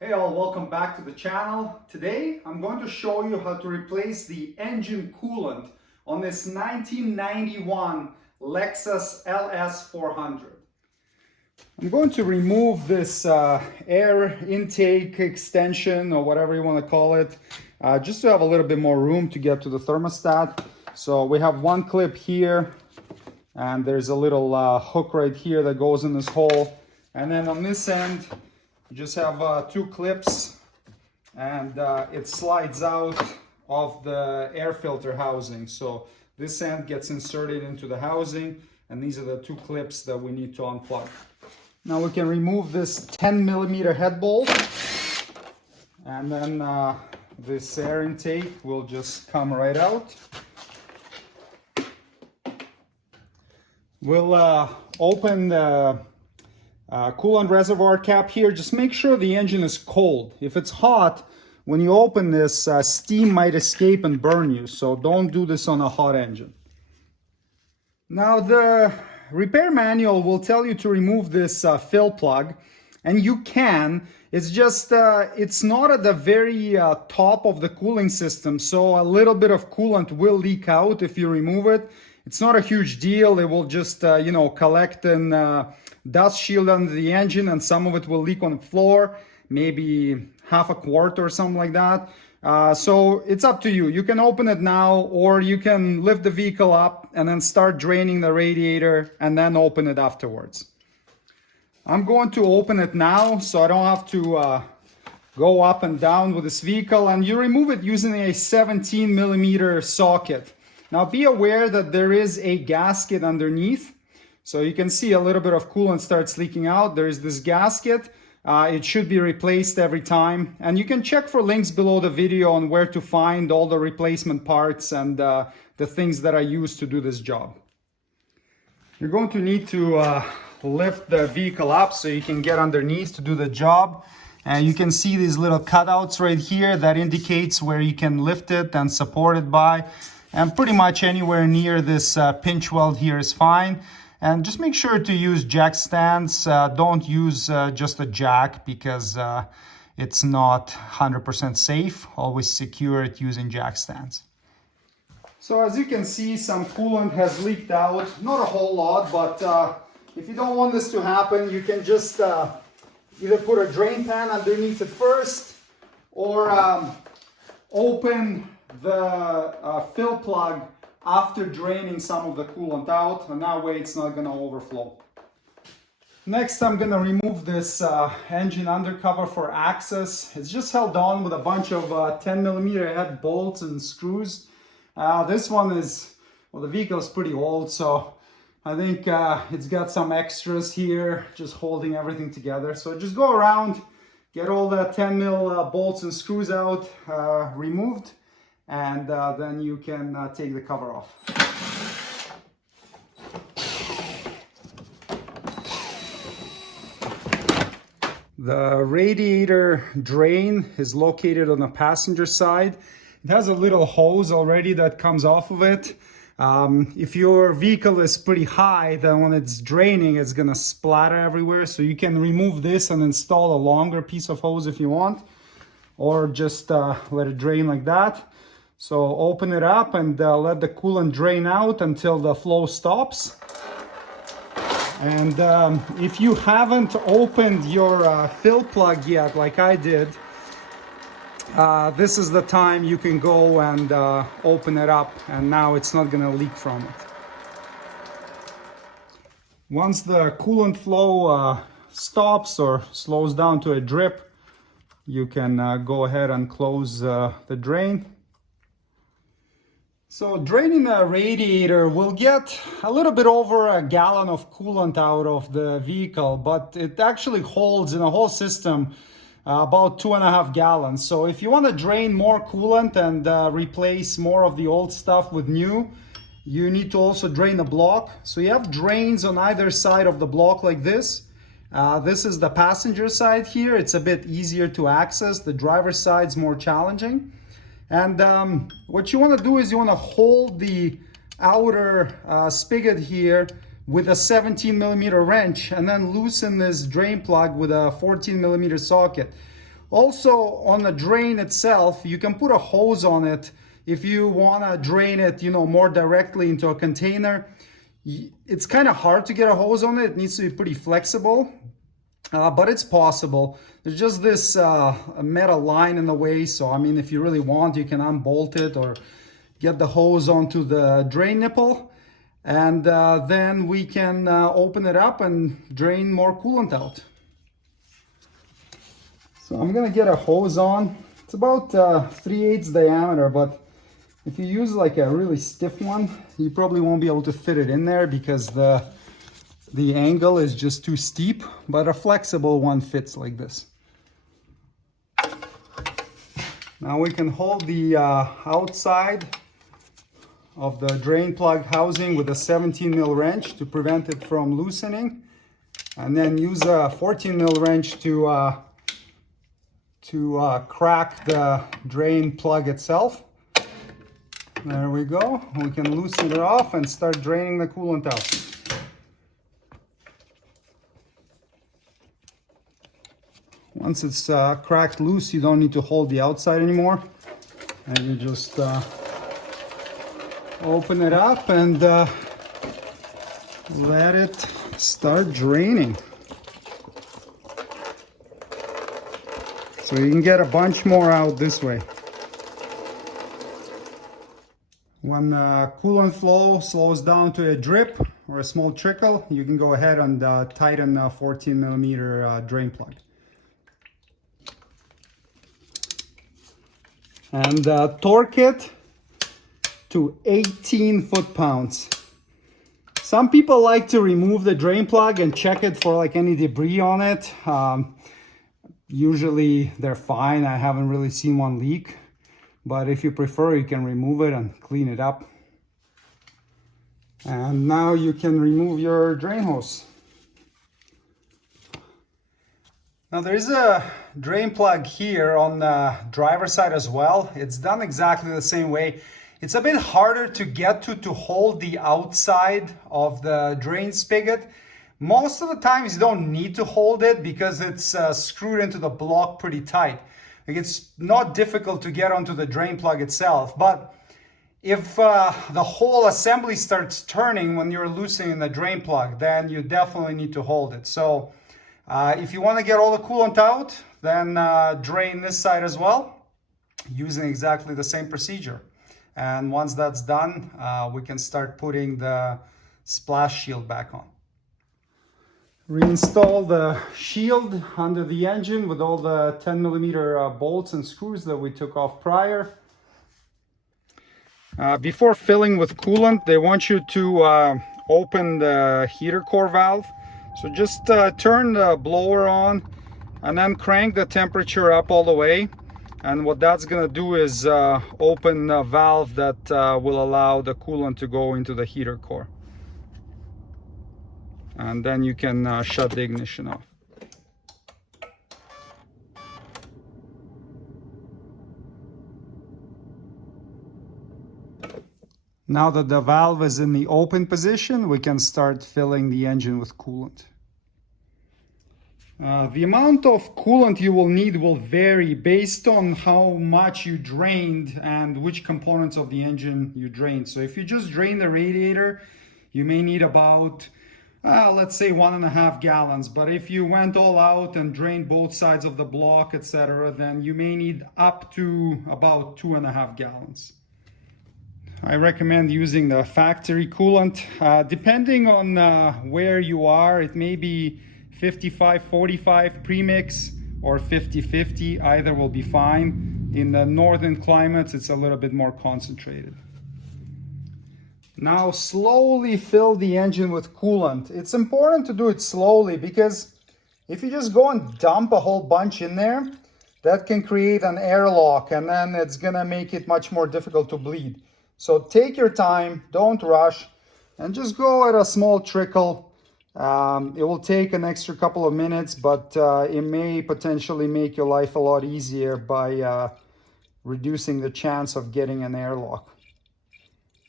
Hey all, welcome back to the channel. Today I'm going to show you how to replace the engine coolant on this 1991 Lexus LS400. I'm going to remove this air intake extension or whatever you want to call it, just to have a little bit more room to get to the thermostat. So we have one clip here, and there's a little hook right here that goes in this hole. And then on this end, you just have two clips, and it slides out of the air filter housing. So this end gets inserted into the housing, and these are the two clips that we need to unplug. Now we can remove this 10mm head bolt, and then this air intake will just come right out. We'll open the coolant reservoir cap here. Just make sure the engine is cold. If it's hot, when you open this, steam might escape and burn you, so don't do this on a hot engine. Now the repair manual will tell you to remove this fill plug, and you can. It's just it's not at the very top of the cooling system, so a little bit of coolant will leak out if you remove it. It's not a huge deal. It will just collect and dust shield under the engine, and some of it will leak on the floor, maybe half a quart or something like that. So it's up to you. You can open it now, or you can lift the vehicle up and then start draining the radiator and then open it afterwards. I'm going to open it now so I don't have to go up and down with this vehicle, and you remove it using a 17mm socket. Now be aware that there is a gasket underneath. So you can see a little bit of coolant starts leaking out. There's this gasket. It should be replaced every time. And you can check for links below the video on where to find all the replacement parts and the things that I use to do this job. You're going to need to lift the vehicle up so you can get underneath to do the job. And you can see these little cutouts right here that indicates where you can lift it and support it by. And pretty much anywhere near this pinch weld here is fine. And just make sure to use jack stands. Don't use just a jack, because it's not 100% safe. Always secure it using jack stands. So as you can see, some coolant has leaked out. Not a whole lot, but if you don't want this to happen, you can just either put a drain pan underneath it first, or open the fill plug after draining some of the coolant out, and that way it's not going to overflow. Next, I'm going to remove this engine undercover for access. It's just held on with a bunch of 10mm head bolts and screws. This one is, well, the vehicle is pretty old, so I think it's got some extras here just holding everything together. So just go around, get all the 10mm bolts and screws out, removed, and then you can take the cover off. The radiator drain is located on the passenger side. It has a little hose already that comes off of it. If your vehicle is pretty high, then when it's draining, it's gonna splatter everywhere. So you can remove this and install a longer piece of hose if you want, or just let it drain like that. So open it up and let the coolant drain out until the flow stops. And if you haven't opened your fill plug yet, like I did, this is the time you can go and open it up, and now it's not going to leak from it. Once the coolant flow stops or slows down to a drip, you can go ahead and close the drain. So draining the radiator will get a little bit over a gallon of coolant out of the vehicle, but it actually holds in the whole system about 2.5 gallons. So if you want to drain more coolant and replace more of the old stuff with new, you need to also drain the block. So you have drains on either side of the block like this. This is the passenger side here. It's a bit easier to access. The driver's side's more challenging. And what you want to do is you want to hold the outer spigot here with a 17mm wrench, and then loosen this drain plug with a 14mm socket. Also, on the drain itself, you can put a hose on it if you want to drain it, more directly into a container. It's kind of hard to get a hose on it. It needs to be pretty flexible, but it's possible. There's just this metal line in the way, so I mean, if you really want, you can unbolt it or get the hose onto the drain nipple, and then we can open it up and drain more coolant out. So I'm gonna get a hose on. It's about 3/8 diameter, but if you use like a really stiff one, you probably won't be able to fit it in there because the angle is just too steep, but a flexible one fits like this. Now we can hold the outside of the drain plug housing with a 17mm wrench to prevent it from loosening, and then use a 14mm wrench to crack the drain plug itself. There we go. We can loosen it off and start draining the coolant out. Once it's cracked loose, you don't need to hold the outside anymore. And you just open it up and let it start draining. So you can get a bunch more out this way. When coolant flow slows down to a drip or a small trickle, you can go ahead and tighten a 14mm drain plug. And torque it to 18 foot-pounds. Some people like to remove the drain plug and check it for like any debris on it. Usually they're fine. I haven't really seen one leak, but if you prefer, you can remove it and clean it up. And now you can remove your drain hose. Now there is a drain plug here on the driver's side as well. It's done exactly the same way. It's a bit harder to get to hold the outside of the drain spigot. Most of the times you don't need to hold it because it's screwed into the block pretty tight. Like, it's not difficult to get onto the drain plug itself, but if the whole assembly starts turning when you're loosening the drain plug, then you definitely need to hold it. So if you want to get all the coolant out, then drain this side as well, using exactly the same procedure. And once that's done, we can start putting the splash shield back on. Reinstall the shield under the engine with all the 10mm bolts and screws that we took off prior. Before filling with coolant, they want you to open the heater core valve. So just turn the blower on and then crank the temperature up all the way. And what that's going to do is open a valve that will allow the coolant to go into the heater core. And then you can shut the ignition off. Now that the valve is in the open position, we can start filling the engine with coolant. The amount of coolant you will need will vary based on how much you drained and which components of the engine you drained. So if you just drain the radiator, you may need about let's say 1.5 gallons, but if you went all out and drained both sides of the block, etc., then you may need up to about 2.5 gallons. I recommend using the factory coolant. Depending on where you are, it may be 55-45 premix or 50-50, either will be fine. In the northern climates, it's a little bit more concentrated. Now slowly fill the engine with coolant. It's important to do it slowly because if you just go and dump a whole bunch in there, that can create an airlock and then it's gonna make it much more difficult to bleed. So take your time, don't rush, and just go at a small trickle. It will take an extra couple of minutes, but it may potentially make your life a lot easier by reducing the chance of getting an airlock.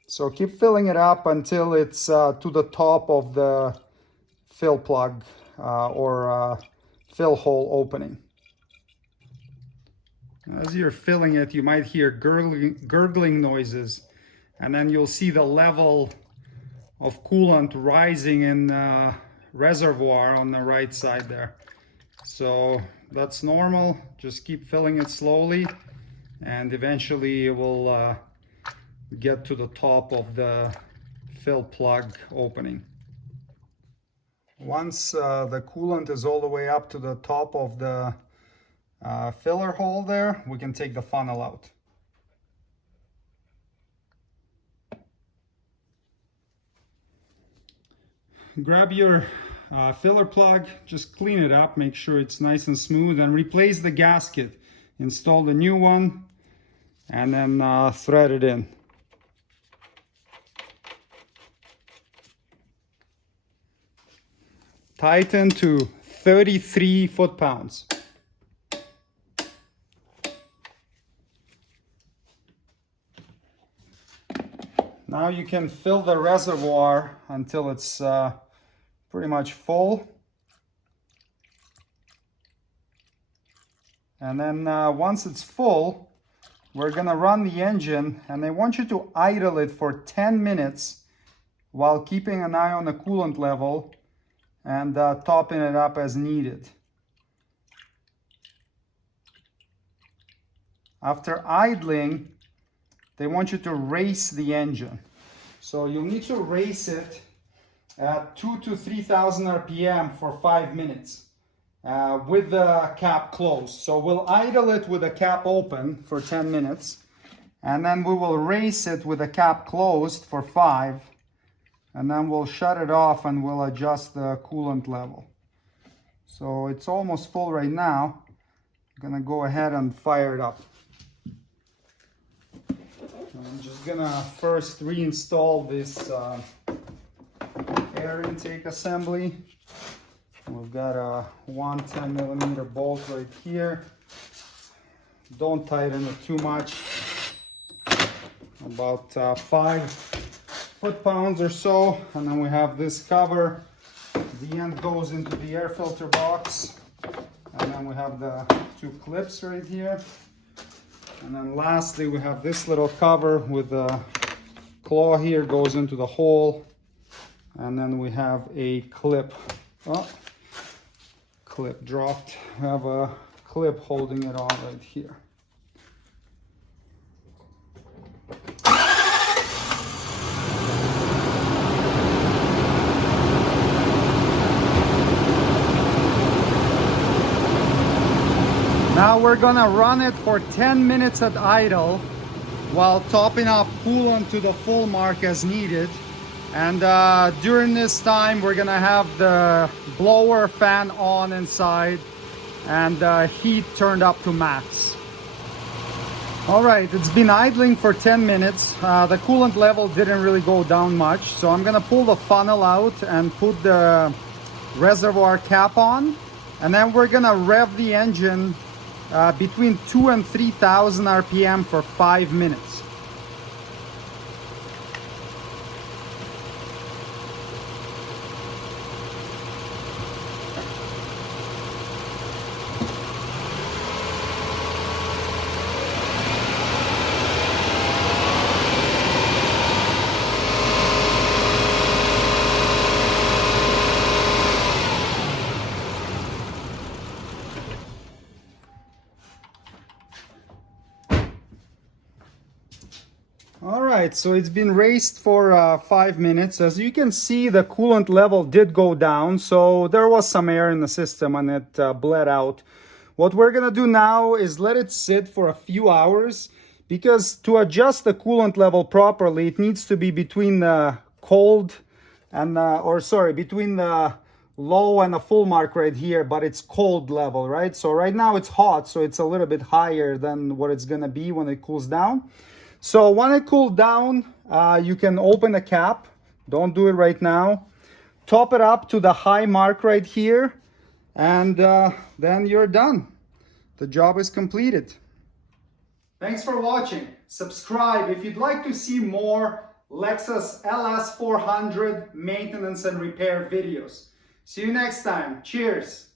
So keep filling it up until it's to the top of the fill plug or fill hole opening. As you're filling it, you might hear gurgling noises, and then you'll see the level of coolant rising in the reservoir on the right side there. So that's normal. Just keep filling it slowly, and eventually it will get to the top of the fill plug opening. Once the coolant is all the way up to the top of the filler hole there, we can take the funnel out. Grab your filler plug, just clean it up, make sure it's nice and smooth, and replace the gasket. Install the new one, and then thread it in. Tighten to 33 foot-pounds. Now you can fill the reservoir until it's pretty much full. And then once it's full, we're gonna run the engine, and I want you to idle it for 10 minutes while keeping an eye on the coolant level and topping it up as needed. After idling, they want you to race the engine. So you'll need to race it at 2,000 to 3,000 RPM for 5 minutes with the cap closed. So we'll idle it with the cap open for 10 minutes, and then we will race it with the cap closed for 5, and then we'll shut it off and we'll adjust the coolant level. So it's almost full right now. I'm gonna go ahead and fire it up. I'm just gonna first reinstall this air intake assembly. We've got a 110mm bolt right here. Don't tighten it too much. About 5 foot-pounds or so. And then we have this cover. The end goes into the air filter box. And then we have the 2 clips right here. And then lastly, we have this little cover with a claw here, goes into the hole. And then we have a clip. Oh, clip dropped. We have a clip holding it on right here. Now we're gonna run it for 10 minutes at idle while topping up coolant to the full mark as needed. And during this time, we're gonna have the blower fan on inside and heat turned up to max. All right, it's been idling for 10 minutes. The coolant level didn't really go down much. So I'm gonna pull the funnel out and put the reservoir cap on. And then we're gonna rev the engine between 2,000 and 3,000 RPM for 5 minutes. All right, so it's been raced for 5 minutes. As you can see, the coolant level did go down, so there was some air in the system and it bled out. What we're gonna do now is let it sit for a few hours, because to adjust the coolant level properly, it needs to be between the cold and between the low and the full mark right here, but it's cold level, right? So right now it's hot, so it's a little bit higher than what it's gonna be when it cools down. So when it cools down, you can open the cap. Don't do it right now. Top it up to the high mark right here, and then you're done. The job is completed. Thanks for watching. Subscribe if you'd like to see more Lexus LS400 maintenance and repair videos. See you next time. Cheers.